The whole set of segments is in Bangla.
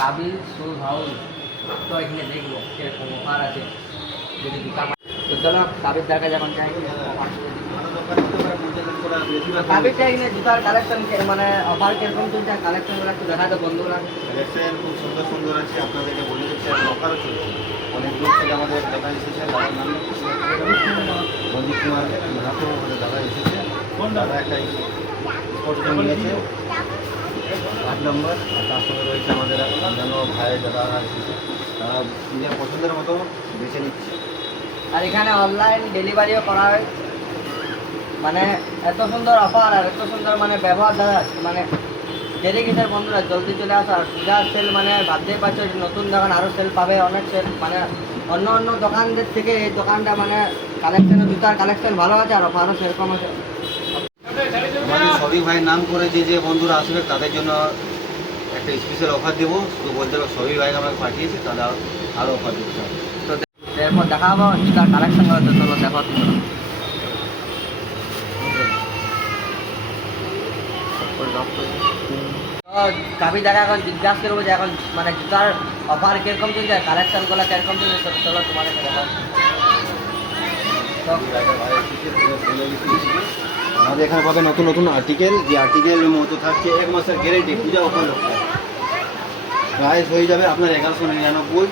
কাবিল শুজ হাউস তো এখানে দেখবো কিরকম অফার আছে যদি জুতা তো চলো কাবির দেখা যখন যাই কাবিরটা এখানে জুতার কালেকশন মানে অফার কিরকম চলছে কালেকশনগুলো একটু দেখা তো বন্ধুরা কালেকশন খুব সুন্দর সুন্দর আছে আপনাদেরকে বলে দিচ্ছি আর অফারও চলছে অনেক দূর থেকে আমাদের দাদা এসেছে দাদার নাম রঞ্জিত কুমার মাহাতো আমাদের দাদা এসেছে দাদা একটা স্পোর্টস নিয়েছে 8 নম্বর আর তার সঙ্গে রয়েছে আমাদের অন্যান্য ভাই দাদা এসেছে তারা নিজের পছন্দের মতো বেছে নিচ্ছে আর এখানে অনলাইন ডেলিভারিও করা হয় মানে এত সুন্দর অফার আর এত সুন্দর মানে ব্যবহার দাদা মানে দেরি কিসের বন্ধুরা জলদি চলে আসো আর পূজার সেল মানে ভাবতেই পারছো নতুন দোকান আরও সেল পাবে অনেক সেল মানে অন্য অন্য দোকানদের থেকে এই দোকানটা মানে কালেকশন জুতার কালেকশন ভালো আছে আর অফারও সেরকম আছে আমাদের সবই ভাইয়ের নাম করে যে বন্ধুরা আসবে তাদের জন্য একটা স্পেশাল অফার দেবো শুধু বলতে হবে সবই ভাই আমাকে পাঠিয়েছে তাহলে আরও অফার দিতে হবে তো এরপর দেখাবো জুতার কালেকশন করতে চলো দেখো তুমি কাবি দেখা এখন জিজ্ঞাসা করবো যে এখন মানে জুতার অফার কিরকম চলছে কালেকশনগুলো কিরকম চলছে চলো তোমাদেরকে দেখো আমাদের এখানে পাবে নতুন নতুন আর্টিকেল যে আর্টিকেলের মতো থাকছে 1 মাসের গ্যারেন্টি পূজা উপলক্ষে প্রাইস হয়ে যাবে আপনার 1199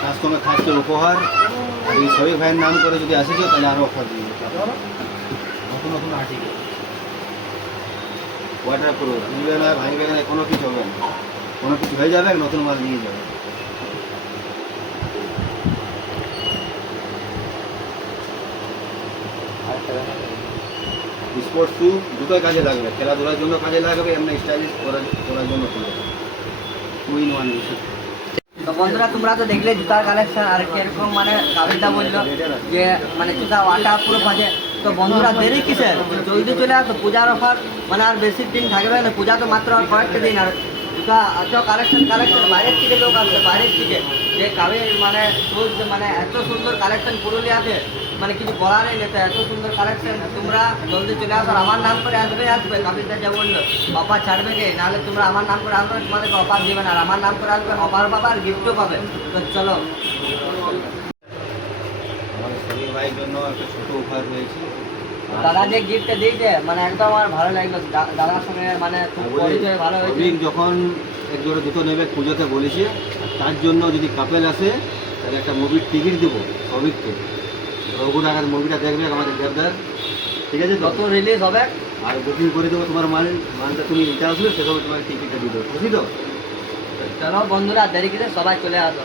তার সঙ্গে থাকছে উপহার আর এই সবই ভাইয়ের নাম করে যদি আসেছে তাহলে আরও অফার দিয়ে নতুন নতুন আর্টিকেল ওয়াটার প্রুফ নিবে না ভাঙবে না কোনো কিছু হবে না কোনো কিছু হয়ে যাবে নতুন মাল নিয়ে যাবে স্পোর্টস শু দুটোই কাজে লাগবে খেলাধুলার জন্য কাজে লাগবে এমনি স্টাইলিশ করার জন্য চলে যাবে 2 in 1 বিষয় তো বন্ধুরা তোমরা তো দেখলে জুতার কালেকশন আর কিরকম মানে কাবিলটা বললো যে মানে জুতা ওয়াটার প্রুফ আছে তো বন্ধুরা দেরি কিসের জলদি চলে আসো পূজার অফার মানে আর বেশি দিন থাকবে না পূজা তো মাত্র আর কয়েকটা দিন আর জুতা এত কালেকশন বাইরের থেকে লোক আসবে বাইরের থেকে যে কাবিল মানে শুজ মানে এত সুন্দর কালেকশন পুরুলিয়াতে মানে কিছু বলার নেই তো এত সুন্দর কালেকশন তোমরা জলদি চলে আসো আর আমার নাম করে আসবে কাবিলটা যা বললো অফার ছাড়বে কি নাহলে তোমরা আমার নাম করে আসবে তোমাদেরকে অফার দেবে না আর আমার নাম করে আসবে অফার পাবে আর গিফটও পাবে তো চলো আমাদের সবই ভাইয়ের জন্য একটা ছোট উপহার রয়েছে দাদা যে গিফটটা দিয়েছে মানে একদম আমার ভালো লাগলো দাদার সঙ্গে মানে খুব পরিচয় ভালো হয়েছে যখন এক জোড়া জুতো নেবে পুজোতে বলেছে তার জন্য যদি কাপেল আসে তাহলে একটা মুভির টিকিট দেবো সবিককে রঘুনাথের মুভিটা দেখবে আমাদের দেবদার ঠিক আছে যত রিলিজ হবে আর বুকিং করে দেবো তোমার মালটা তুমি নিতে আসবে সেভাবে তোমার টিকিটটা দিয়ে দেবো বুঝলি তো চলো বন্ধুরা দেরি করে সবাই চলে আসো